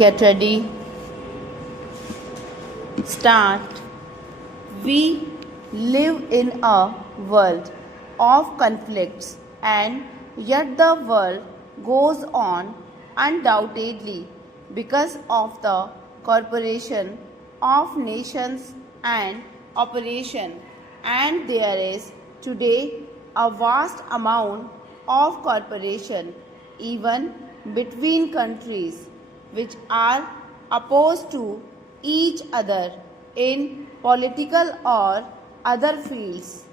Get ready. Start. We live in a world of conflicts, and yet the world goes on undoubtedly because of the corporation of nations and operation. And there is today a vast amount of cooperation even between countries which are opposed to each other in political or other fields.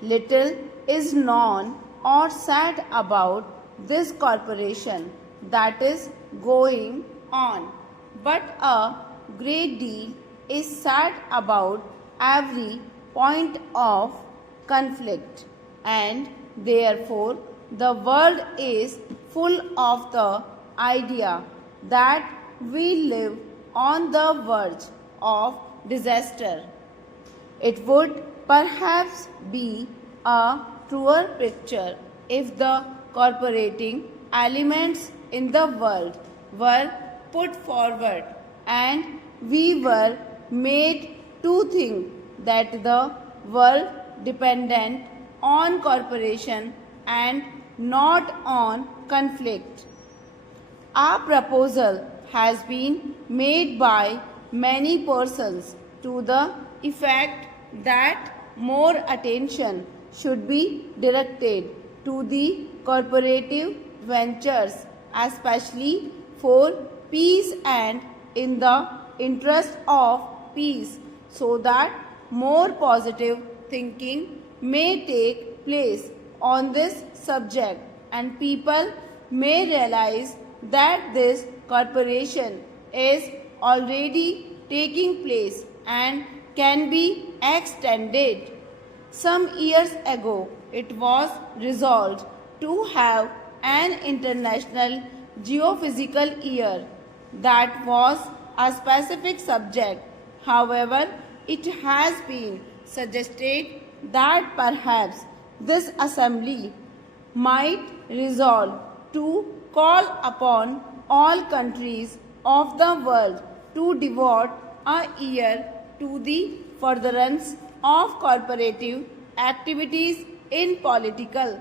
Little is known or said about this cooperation that is going on, but a great deal is said about every point of conflict, and therefore the world is full of the idea that we live on the verge of disaster. It would perhaps be a truer picture if the cooperating elements in the world were put forward and we were made to think that the world dependent on cooperation and not on conflict. Our proposal has been made by many persons to the effect that more attention should be directed to the cooperative ventures, especially for peace and in the interest of peace, so that more positive thinking may take place on this subject and people may realize that this cooperation is already taking place and can be extended. Some years ago, it was resolved to have an international geophysical year that was a specific subject. However, it has been suggested that perhaps this assembly might resolve to call upon all countries of the world to devote a year to the furtherance of cooperative activities in political,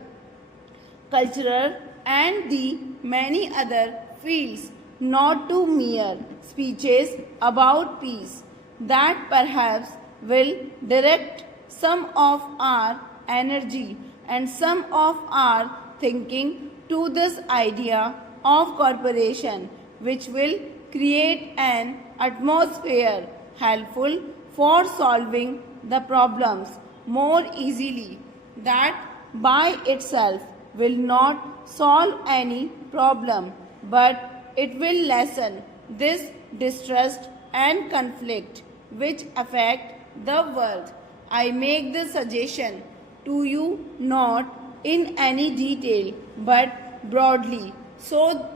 cultural, and the many other fields, not to mere speeches about peace, that perhaps will direct some of our energy and some of our thinking to this idea of cooperation, which will create an atmosphere helpful for solving the problems more easily, that by itself will not solve any problem, but it will lessen this distrust and conflict which affect the world. I make this suggestion to you not in any detail but broadly, so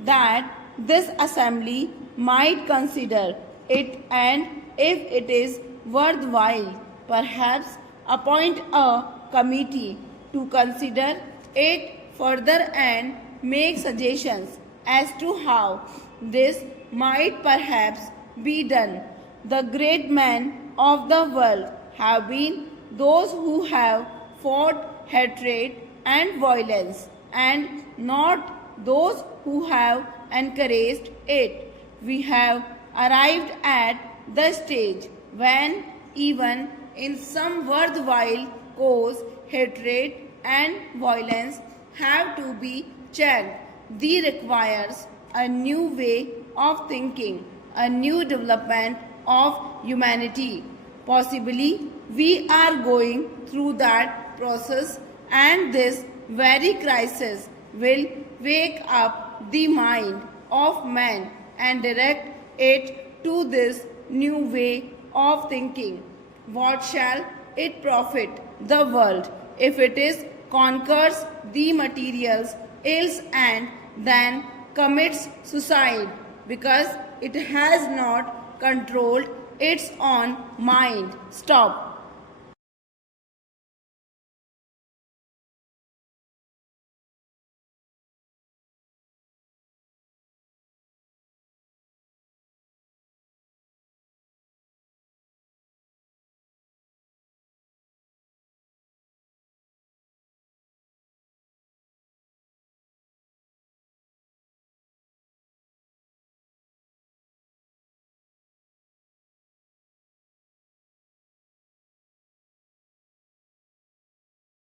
that this assembly might consider it, and if it is worthwhile, perhaps appoint a committee to consider it further and make suggestions as to how this might perhaps be done. The great men of the world have been those who have fought hatred and violence, and not those who have encouraged it. We have arrived at the stage when even in some worthwhile cause, hatred and violence have to be checked. This requires a new way of thinking, a new development of humanity. Possibly we are going through that process, and this very crisis will wake up the mind of man and direct it to this new way of thinking. What shall it profit the world if it is conquers the materials ills and then commits suicide because it has not controlled its own mind? Stop.